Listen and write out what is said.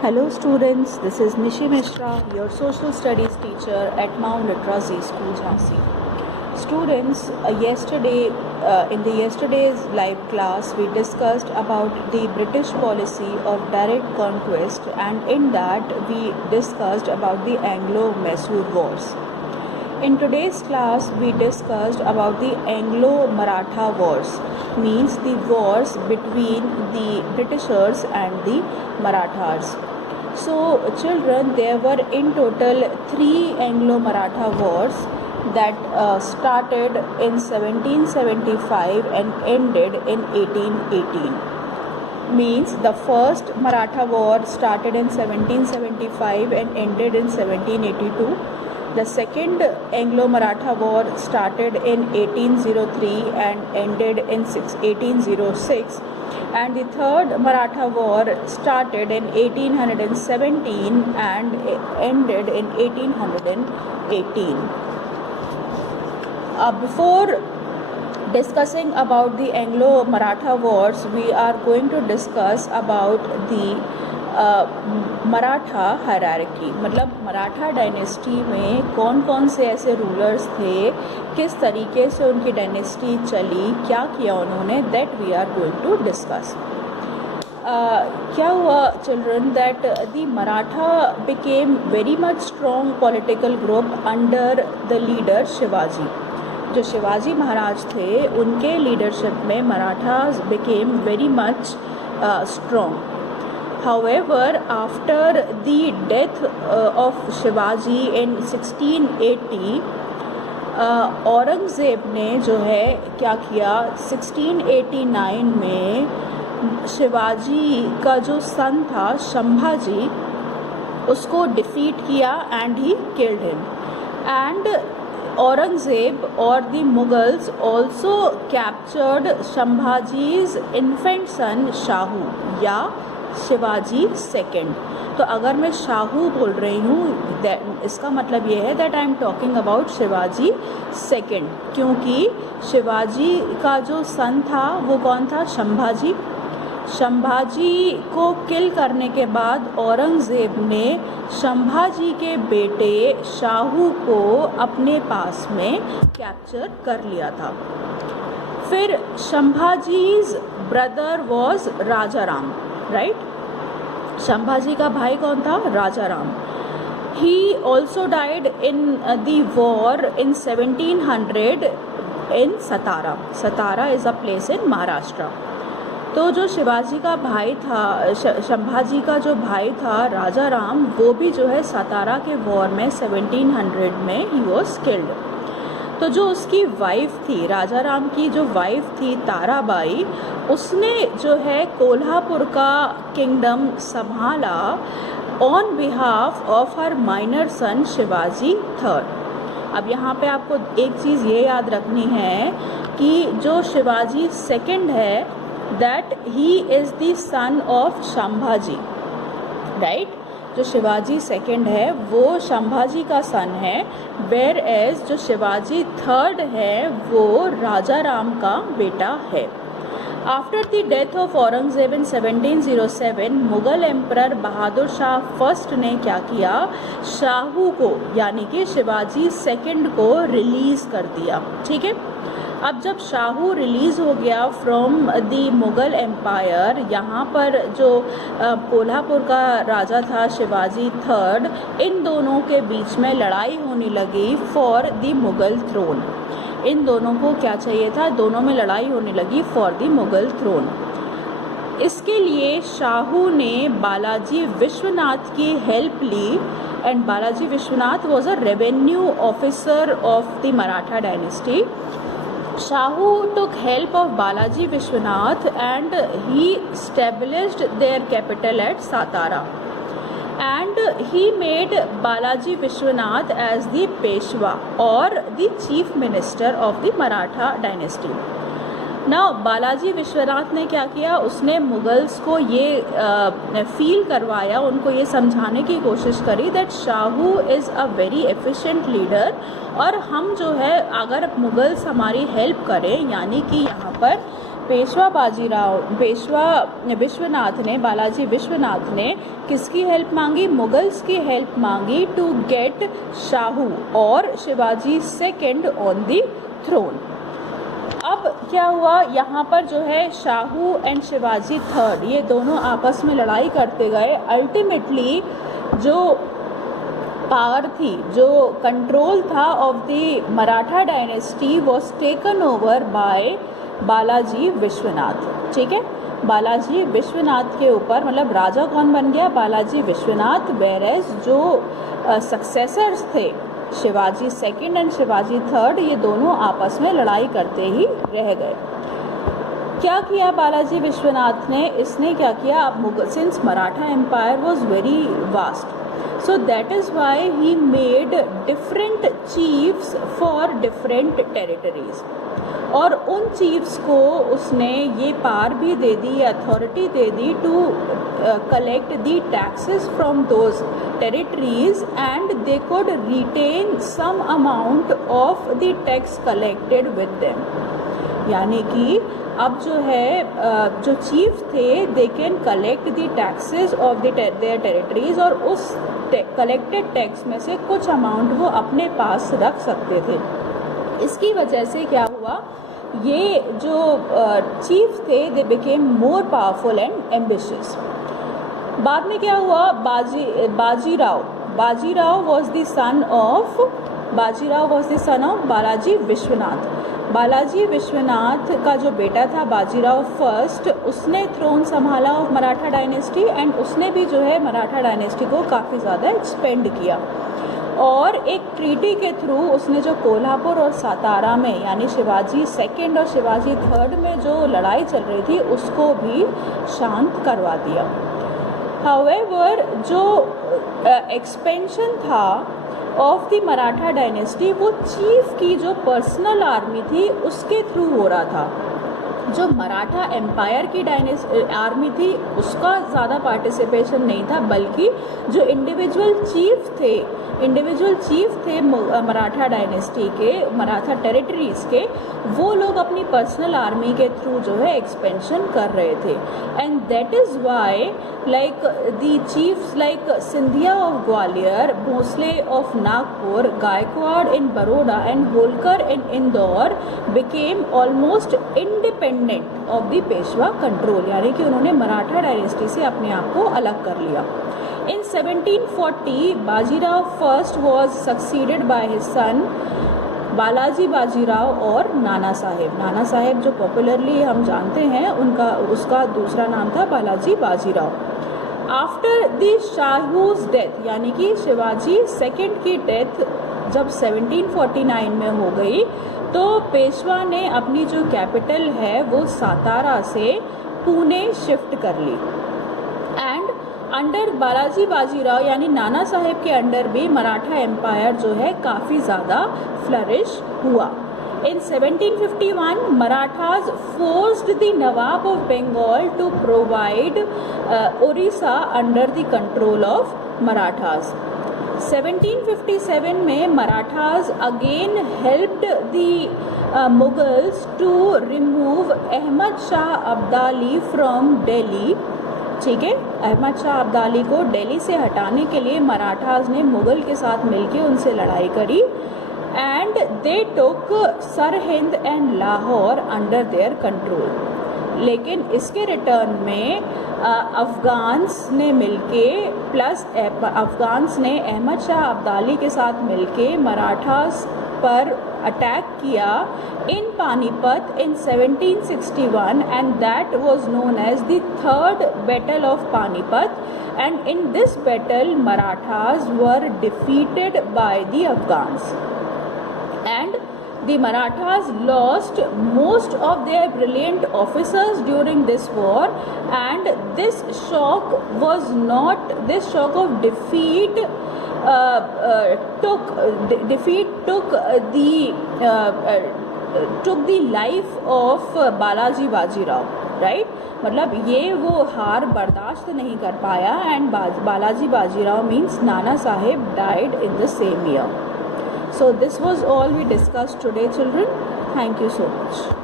Hello students, this is Nishi Mishra, your social studies teacher at Mount Literacy School, Jhansi. Students, in the yesterday's live class, we discussed about the British policy of direct conquest, and in that we discussed about the Anglo-Mysore Wars. In today's class, we discussed about the Anglo-Maratha Wars, means the wars between the Britishers and the Marathas. So children, there were in total 3 Anglo-Maratha wars that started in 1775 and ended in 1818. Means the first Maratha war started in 1775 and ended in 1782. The second Anglo-Maratha War started in 1803 and ended in 1806. And the third Maratha War started in 1817 and ended in 1818. Before discussing about the Anglo-Maratha Wars, we are going to discuss about the Maratha hierarchy, मतलब Maratha dynasty में कौन कौन से ऐसे rulers थे, किस तरीके से उनकी डायनेस्टी चली, क्या किया उन्होंने, that we are going to discuss. क्या हुआ children, that the Maratha became very much strong political group under the leader Shivaji. जो शिवाजी महाराज थे उनके लीडरशिप में Marathas became very much strong. However, after the death of Shivaji in 1680, Aurangzeb ने जो है क्या किया, 1689 में शिवाजी का जो सन था संभाजी, उसको डिफीट किया and he killed him. And Aurangzeb और the Mughals also captured Sambhaji's infant son Shahu या शिवाजी सेकेंड. तो अगर मैं शाहू बोल रही हूँ, इसका मतलब ये है that I am talking about Shivaji second, क्योंकि शिवाजी का जो सन था वो कौन था, संभाजी. संभाजी को किल करने के बाद औरंगज़ेब ने संभाजी के बेटे शाहू को अपने पास में कैप्चर कर लिया था. फिर Sambhaji's brother was Raja Ram, right. Sambhaji का भाई कौन था, Raja Ram. He also died in the war in 1700 in Satara. Satara is a place in Maharashtra. तो जो शिवाजी का भाई था, संभाजी का जो भाई था राजा राम, वो भी जो है सतारा के वॉर में 1700 में ही वॉज किल्ड. तो जो उसकी वाइफ थी, राजा राम की जो वाइफ थी ताराबाई, उसने जो है कोल्हापुर का किंगडम संभाला on behalf of her minor son Shivaji third. अब यहाँ पे आपको एक चीज़ ये याद रखनी है कि जो शिवाजी सेकंड है, that he is the son of Sambhaji, right. जो शिवाजी सेकंड है वो संभाजी का सन है, वेयर एज जो शिवाजी थर्ड है वो राजा राम का बेटा है. After the death of Aurangzeb in 1707, Mughal emperor Bahadur Shah first ने क्या किया, शाहू को यानी कि शिवाजी सेकंड को रिलीज़ कर दिया. ठीक है. अब जब शाहू रिलीज़ हो गया फ्रॉम द मुग़ल एम्पायर, यहाँ पर जो कोल्हापुर का राजा था शिवाजी थर्ड, इन दोनों के बीच में लड़ाई होने लगी फॉर द मुग़ल थ्रोन. इन दोनों को क्या चाहिए था, दोनों में लड़ाई होने लगी फॉर द मुग़ल थ्रोन. इसके लिए शाहू ने बालाजी विश्वनाथ की हेल्प ली, and Balaji Vishwanath was a revenue officer of the Maratha dynasty. Shahu took help of Balaji Vishwanath and he established their capital at Satara. And he made Balaji Vishwanath as the Peshwa or the chief minister of the Maratha dynasty. Now Balaji Vishwanath ने क्या किया, उसने Mughals को ये feel करवाया, उनको ये समझाने की कोशिश करी that Shahu is a very efficient leader, और हम जो है अगर मुगल्स हमारी हेल्प करें, यानी कि यहाँ पर पेशवा विश्वनाथ ने, बालाजी विश्वनाथ ने किसकी हेल्प मांगी? मुगल्स की हेल्प मांगी टू गेट शाहू और Shivaji second on the throne. अब क्या हुआ, यहाँ पर जो है शाहू एंड शिवाजी थर्ड ये दोनों आपस में लड़ाई करते गए। अल्टीमेटली जो पावर थी, जो कंट्रोल था of the Maratha dynasty was taken over by Balaji Vishwanath. ठीक है, बालाजी विश्वनाथ के ऊपर मतलब राजा कौन बन गया? बालाजी विश्वनाथ। वेरेस जो सक्सेसर्स थे Shivaji second and Shivaji third ये दोनों आपस में लड़ाई करते ही रह गए। क्या किया बालाजी विश्वनाथ ने? इसने क्या किया, अब since Maratha empire was very vast, so that is why he made different chiefs for different territories, और उन चीफ्स को उसने ये पावर भी दे दी, अथॉरिटी दे दी to collect the taxes from those territories and they could retain some amount of the tax collected with them। यानी कि अब जो है जो चीफ थे they can collect the taxes of their territories, और उस कलेक्टेड टैक्स में से कुछ अमाउंट वो अपने पास रख सकते थे। इसकी वजह से क्या हुआ, ये जो चीफ थे they became more powerful and ambitious. बाद में क्या हुआ, Bajirao was the son of Balaji Vishwanath. Balaji Vishwanath का जो बेटा था बाजीराव फर्स्ट, उसने थ्रोन संभाला ऑफ मराठा डायनेस्टी एंड उसने भी जो है मराठा डायनेस्टी को काफ़ी ज़्यादा एक्सपेंड किया, और एक ट्रीटी के थ्रू उसने जो कोल्हापुर और सातारा में यानी शिवाजी सेकंड और शिवाजी थर्ड में जो लड़ाई चल रही थी उसको भी शांत करवा दिया। हाउएवर जो एक्सपेंशन था ऑफ द मराठा डायनेस्टी वो चीफ की जो पर्सनल आर्मी थी उसके थ्रू हो रहा था। जो मराठा एम्पायर की आर्मी थी उसका ज़्यादा पार्टिसिपेशन नहीं था, बल्कि जो इंडिविजुअल चीफ थे मराठा डायनेस्टी के, मराठा टेरिटरीज के, वो लोग अपनी पर्सनल आर्मी के थ्रू जो है एक्सपेंशन कर रहे थे। And that is why like the chiefs like Scindia of Gwalior, Bhonsle of Nagpur, Gaekwad in Baroda and Holkar in Indore became almost independent of the Peshwa control, यानी कि उन्होंने मराठा डायनेस्टी से अपने आप को अलग कर लिया। In 1740, Bajirao first was succeeded by his son Balaji Bajirao और नाना साहेब। नाना साहेब जो पॉपुलरली हम जानते हैं उसका दूसरा नाम था Balaji Bajirao. After the Shahu's death यानी कि शिवाजी सेकंड की डेथ जब 1749 में हो गई तो पेशवा ने अपनी जो कैपिटल है वो सातारा से पुणे शिफ्ट कर ली। एंड अंडर बालाजी बाजीराव यानी नाना साहेब के अंडर भी मराठा एम्पायर जो है काफ़ी ज़्यादा फ्लरिश हुआ। In 1751, Marathas forced the Nawab of Bengal to provide Orissa under the control of Marathas. 1757 में Marathas again helped the Mughals to remove Ahmad Shah Abdali from Delhi। ठीक है, अहमद शाह अब्दाली को दिल्ली से हटाने के लिए मराठास ने मुग़ल के साथ मिलकर उनसे लड़ाई करी and they took Sirhind and Lahore under their control. लेकिन इसके रिटर्न में अफ़गान्स ने मिलके प्लस अफ़गान्स ने अहमद शाह अब्दाली के साथ मिलके मराठास पर अटैक किया in Panipat in 1761 and that was known as the third battle of Panipat. And in this battle Marathas were defeated by the Afghans and the Marathas lost most of their brilliant officers during this war, and this shock of defeat took the life of Balaji Bajirao, right? मतलब ये वो हार बर्दाश्त नहीं कर पाया and Balaji Bajirao means Nana Saheb died in the same year. So this was all we discussed today, children. Thank you so much.